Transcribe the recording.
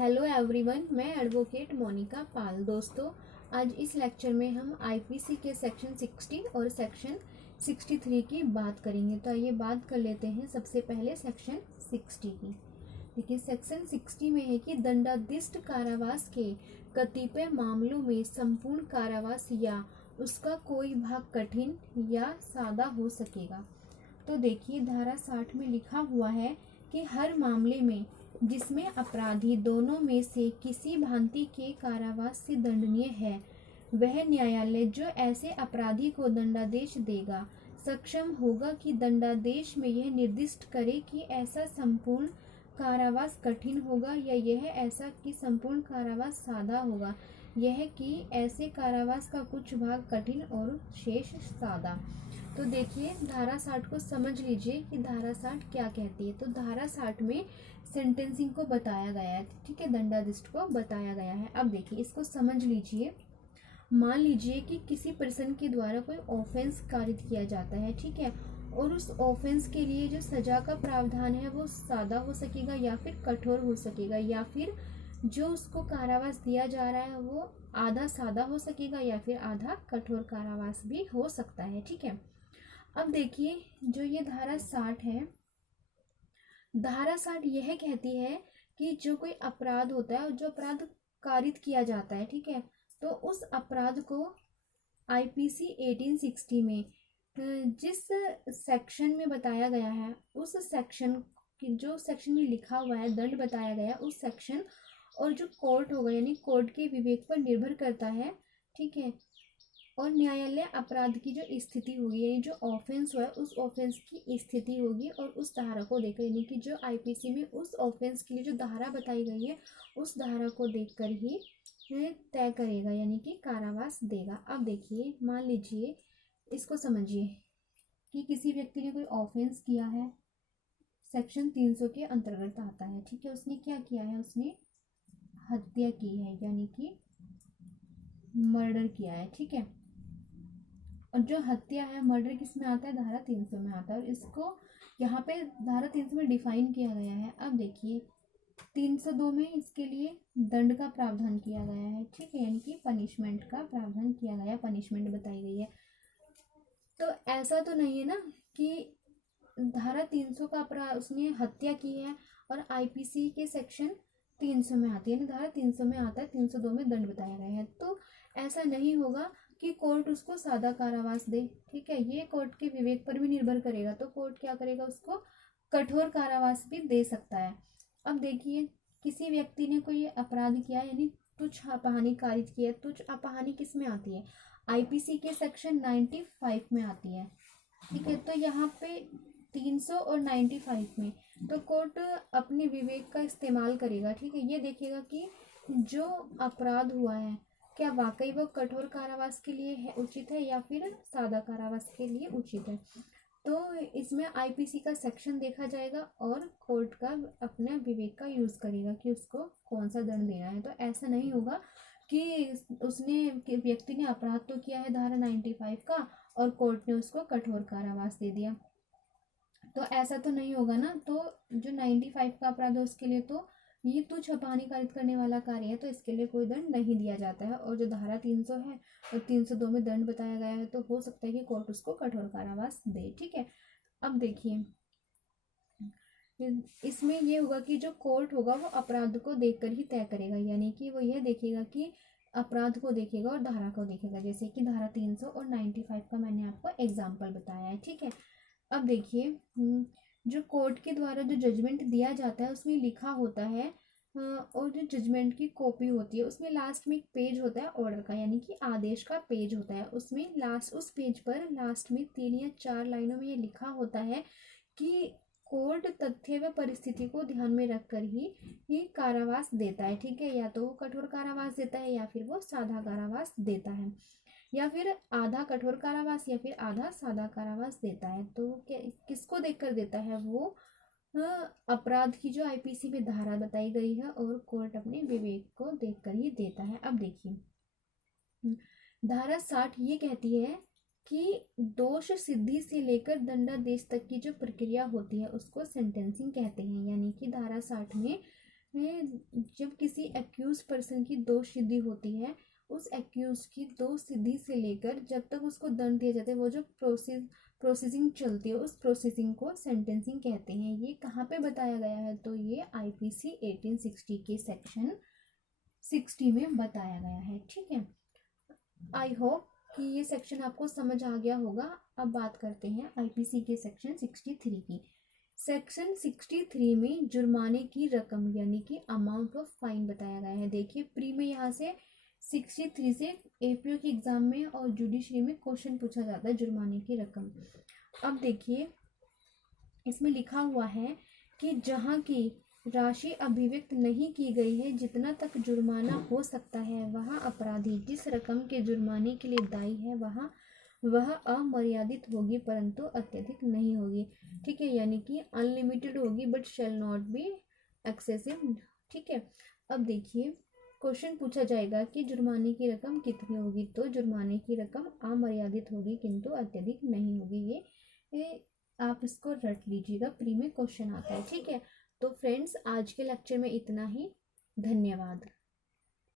Hello everyone, मैं advocate Monika पाल। दोस्तों, आज इस लेक्चर में हम आईपीसी के सेक्शन 60 और सेक्शन 63 की बात करेंगे। तो आइए बात कर लेते हैं सबसे पहले सेक्शन 60 की। देखिए, सेक्शन 60 में है कि दंडाधिष्ट कारावास के कतिपय मामलों में संपूर्ण कारावास या उसका कोई भाग कठिन या सादा हो सकेगा। तो देखिए, धारा 60 में लिखा हुआ है कि हर मामले में जिसमें अपराधी दोनों में से किसी भांति के कारावास से दंडनीय है, वह न्यायालय जो ऐसे अपराधी को दंडादेश देगा सक्षम होगा कि दंडादेश में यह निर्दिष्ट करे कि ऐसा संपूर्ण कारावास कठिन होगा या यह ऐसा कि संपूर्ण कारावास सादा होगा, यह कि ऐसे कारावास का कुछ भाग कठिन और शेष सादा। तो देखिए, धारा 60 को समझ लीजिए कि धारा 60 क्या कहती है। तो धारा 60 में सेंटेंसिंग को बताया गया है, ठीक है, दंडाधिष्ट को बताया गया है। अब देखिए, इसको समझ लीजिए। मान लीजिए कि किसी पर्सन के द्वारा कोई ऑफेंस कारित किया जाता है, ठीक है, और उस ऑफेंस के लिए जो सजा का प्रावधान है वो सादा हो सकेगा या फिर कठोर हो सकेगा, या फिर जो उसको कारावास दिया जा रहा है वो आधा सादा हो सकेगा या फिर आधा कठोर कारावास भी हो सकता है, ठीक है। अब देखिए, जो ये धारा 60 है, धारा 60 यह कहती है कि जो कोई अपराध होता है और जो अपराध कारित किया जाता है, ठीक है, तो उस अपराध को आईपीसी 1860 में जिस सेक्शन में बताया गया है, उस सेक्शन की जो सेक्शन में लिखा हुआ है, दंड बताया गया उस सेक्शन और जो कोर्ट होगा यानी कोर्ट के विवेक पर निर्भर करता है, ठीक है। और न्यायालय अपराध की जो स्थिति होगी यानी जो ऑफेंस हुआ है उस ऑफेंस की स्थिति होगी और उस धारा को देखकर, यानी कि जो आईपीसी में उस ऑफेंस के लिए जो धारा बताई गई है उस धारा को देखकर ही तय करेगा, यानी कि कारावास देगा। अब देखिए, मान लीजिए, इसको समझिए कि किसी व्यक्ति ने कोई ऑफेंस किया है, सेक्शन 300 के अंतर्गत आता है, ठीक है। उसने क्या किया है, उसने हत्या की है यानी कि मर्डर किया है, ठीक है। और जो हत्या है, मर्डर किस में आता है, धारा 300 में आता है, और इसको यहाँ पे धारा 300 में डिफाइन किया गया है। अब देखिए, 302 में इसके लिए दंड का प्रावधान किया गया है, ठीक है, यानी कि पनिशमेंट का प्रावधान किया गया है, पनिशमेंट बताई गई है। तो ऐसा तो नहीं है ना कि धारा 300 का अपराध उसने हत्या की है और आईपीसी के सेक्शन 300 में आती है ना, धारा 300 में आता है, 302 में दंड बताया गया है। तो ऐसा नहीं होगा कि कोर्ट उसको सादा कारावास दे, ठीक है, ये कोर्ट के विवेक पर भी निर्भर करेगा। तो कोर्ट क्या करेगा, उसको कठोर कारावास भी दे सकता है। अब देखिए, किसी व्यक्ति ने कोई अपराध किया यानी तुच्छ अपहानि कारित किया। तुच्छ अपहानि किस में आती है, आईपीसी के सेक्शन 95 में आती है, ठीक है। तो यहाँ पे 300 और 95 में तो कोर्ट अपने विवेक का इस्तेमाल करेगा, ठीक है। ये देखेगा कि जो अपराध हुआ है क्या वाकई वो कठोर कारावास के लिए है उचित है या फिर सादा कारावास के लिए उचित है। तो इसमें आईपीसी का सेक्शन देखा जाएगा और कोर्ट का अपने विवेक का यूज करेगा कि उसको कौन सा दंड देना है। तो ऐसा नहीं होगा कि उसने व्यक्ति ने अपराध तो किया है धारा 95 का और कोर्ट ने उसको कठोर कारावास दे दिया, तो ऐसा तो नहीं होगा ना। तो जो 95 का अपराध है उसके लिए तो ये तुच्छ अपहानि कारित करने वाला कार्य है, तो इसके लिए कोई दंड नहीं दिया जाता है। और जो धारा 300 है और 302 में दंड बताया गया है, तो हो सकता है कि कोर्ट उसको कठोर कारावास दे, ठीक है। अब देखिए, इसमें ये होगा कि जो कोर्ट होगा वो अपराध को देखकर ही तय करेगा, यानी कि वो यह देखेगा कि अपराध को देखेगा और धारा को देखेगा, जैसे कि धारा 300 और 95 का मैंने आपको एग्जाम्पल बताया है, ठीक है। अब देखिए, जो कोर्ट के द्वारा जो जजमेंट दिया जाता है उसमें लिखा होता है और जो जजमेंट की कॉपी होती है उसमें लास्ट में एक पेज होता है ऑर्डर का, यानी कि आदेश का पेज होता है। उसमें लास्ट उस पेज पर लास्ट में 3 या 4 लाइनों में ये लिखा होता है कि कोर्ट तथ्य व परिस्थिति को ध्यान में रखकर ही कारावास देता है, ठीक है। या तो वो कठोर कारावास देता है या फिर वो सादा कारावास देता है, या फिर आधा कठोर कारावास या फिर आधा सादा कारावास देता है। तो किसको देखकर देता है, वो अपराध की जो आईपीसी में धारा बताई गई है और कोर्ट अपने विवेक को देखकर ही देता है। अब देखिए, धारा 60 ये कहती है कि दोष सिद्धि से लेकर दंडादेश तक की जो प्रक्रिया होती है उसको सेंटेंसिंग कहते हैं, यानी कि धारा 60 में में जब किसी एक्यूज पर्सन की दोष सिद्धि होती है, उस एक्यूज की दोष सिद्धि से लेकर जब तक उसको दंड दिया जाता है, वो जो प्रोसेसिंग चलती है, उस प्रोसेसिंग को सेंटेंसिंग कहते हैं। ये कहाँ पे बताया गया है? तो ये आईपीसी 1860 के सेक्शन 60 में बताया गया है। ठीक है, आई होप कि ये सेक्शन आपको समझ आ गया होगा। अब बात करते हैं आईपीसी के सेक्शन 63 की। सेक्शन 63 में जुर्माने की रकम यानी कि अमाउंट ऑफ फाइन बताया गया है। देखिए प्री में यहाँ से 63 से एपीओ के एग्जाम में और जुडिशरी में क्वेश्चन पूछा जाता है जुर्माने की रकम। अब देखिए इसमें लिखा हुआ है कि जहाँ की राशि अभिव्यक्त नहीं की गई है, जितना तक जुर्माना हो सकता है, वहाँ अपराधी जिस रकम के जुर्माने के लिए दायी है वह अमर्यादित होगी परंतु अत्यधिक नहीं होगी। ठीक है, यानी कि अनलिमिटेड होगी but shall not be excessive. ठीक है, अब देखिए क्वेश्चन पूछा जाएगा कि जुर्माने की रकम कितनी होगी, तो जुर्माने की रकम अमर्यादित होगी किंतु अत्यधिक नहीं होगी। ये आप इसको रट लीजिएगा, प्री में क्वेश्चन आता है। ठीक है, तो फ्रेंड्स आज के लेक्चर में इतना ही। धन्यवाद।